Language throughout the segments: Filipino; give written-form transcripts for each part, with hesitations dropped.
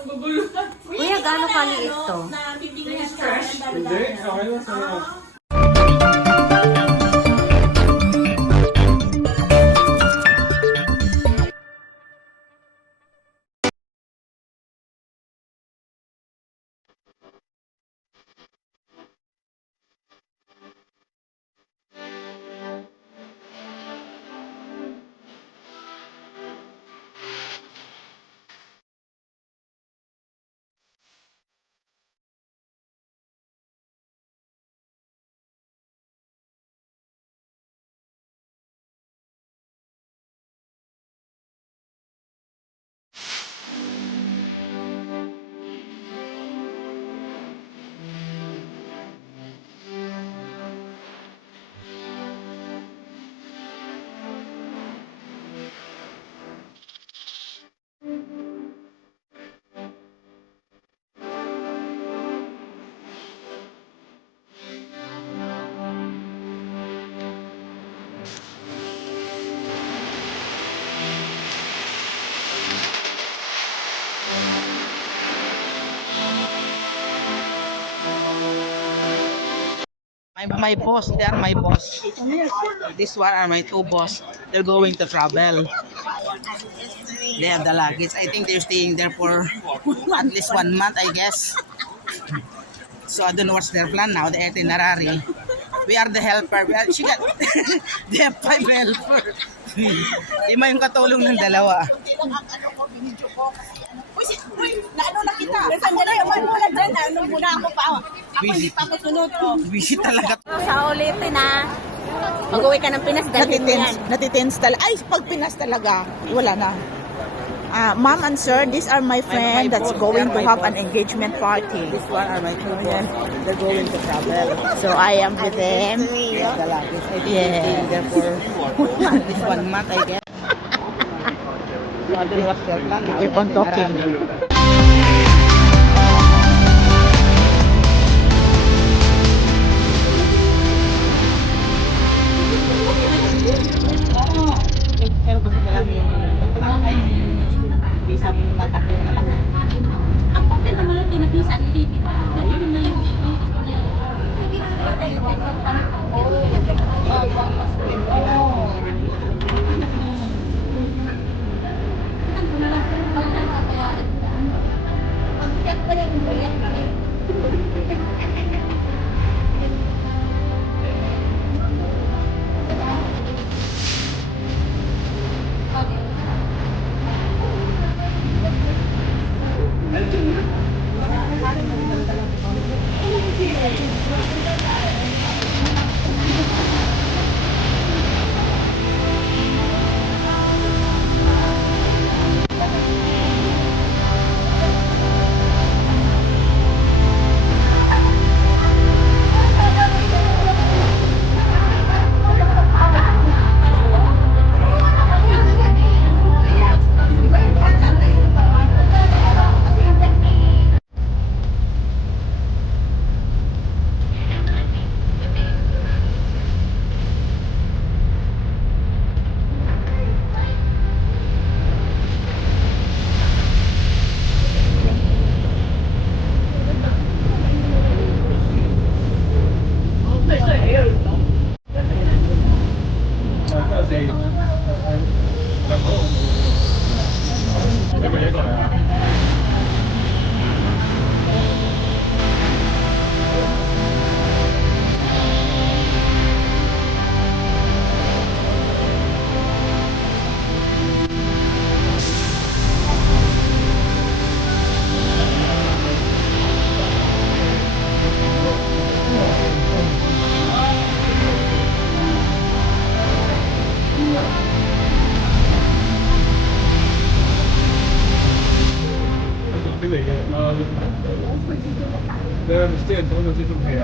Kuya, gaano kaliit to? Hindi, okay lang sa'yo. My boss, they are my boss. This one are my two boss. They're going to travel. They have the luggage. I think they're staying there for at least 1 month, I guess. So I don't know what's their plan now, the itinerary. We are the helper. She got, they have 5 helper. Lima yung katulong ng dalawa. Uy, naano na kita. Sandali, naman wala dyan. Ano muna ako pa. Ako hindi pa ako sunod. Busy talaga. Sa ulitin na. Pag-uwi ka ng Pinas, dalhin mo yan. Natitense talaga. Ay, pag Pinas talaga, wala na. Ma'am and sir, these are my friend that's going to have an engagement party. This one are my two boss. They're going to travel. So I am with them. They have the luggage. I think Yeah. they're staying there for at least 1 month, I guess. So I don't know what's their plan now. Keep on talking. Pero gusto ko lang yung visa mo matakbo na lang. Ang pagka naman ang tinapisan, hindi. Yun na yung They understand, don't know different way.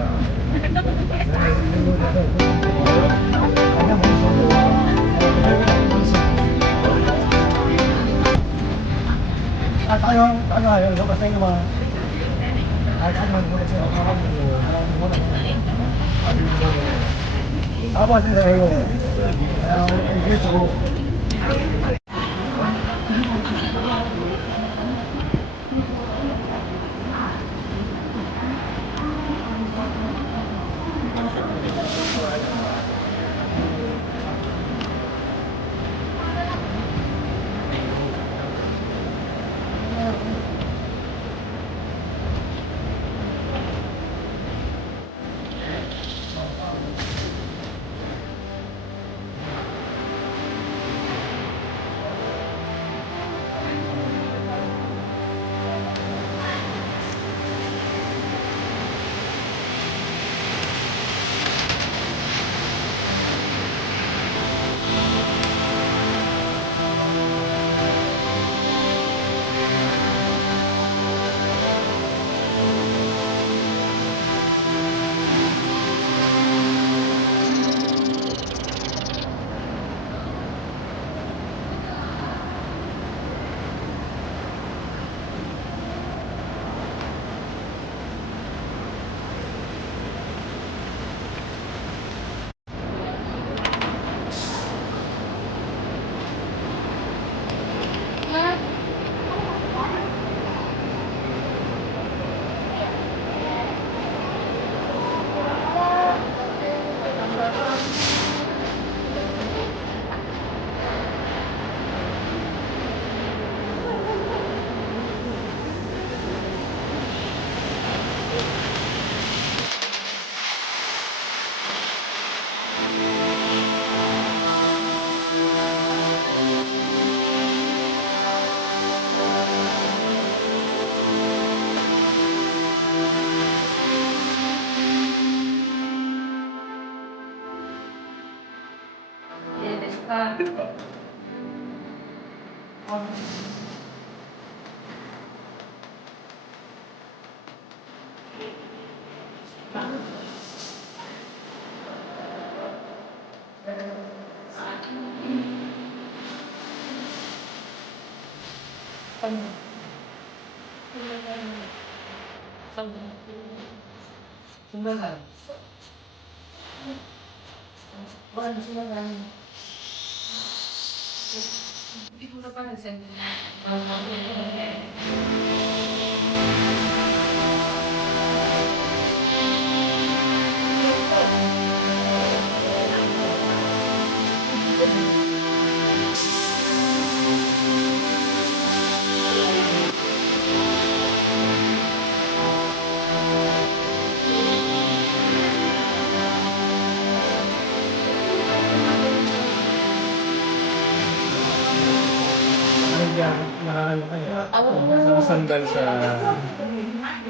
Ano dyan? Ano kaya? Nakasandal sa...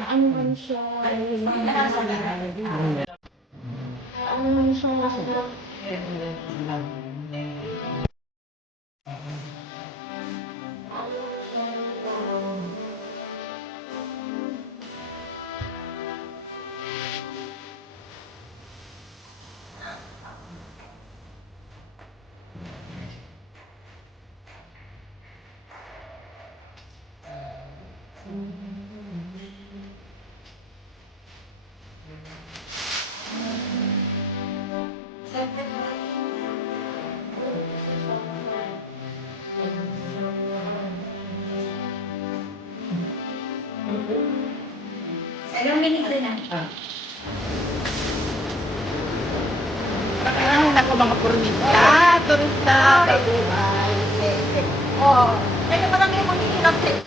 Ano man siya? Ano man siya? Ilang minutes din ah? Ako mga purnita, turista, baguhay. Oh, kaya parang yung mag-iinap eh.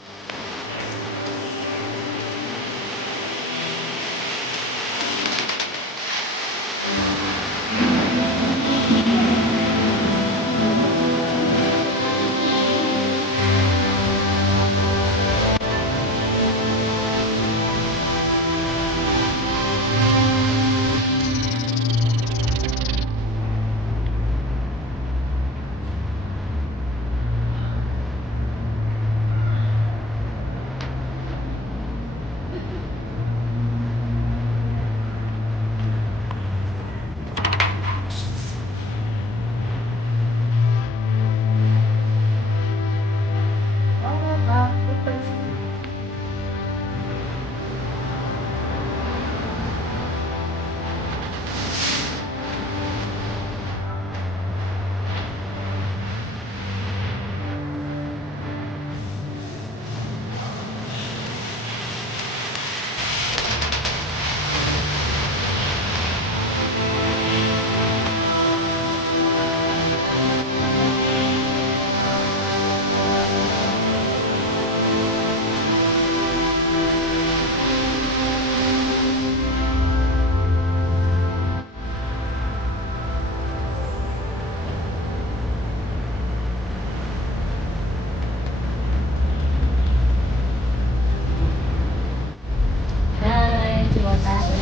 Hi, sumasama.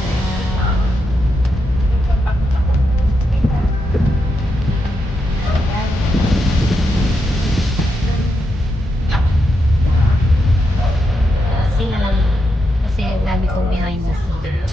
Kasi lagi kong behind the scene.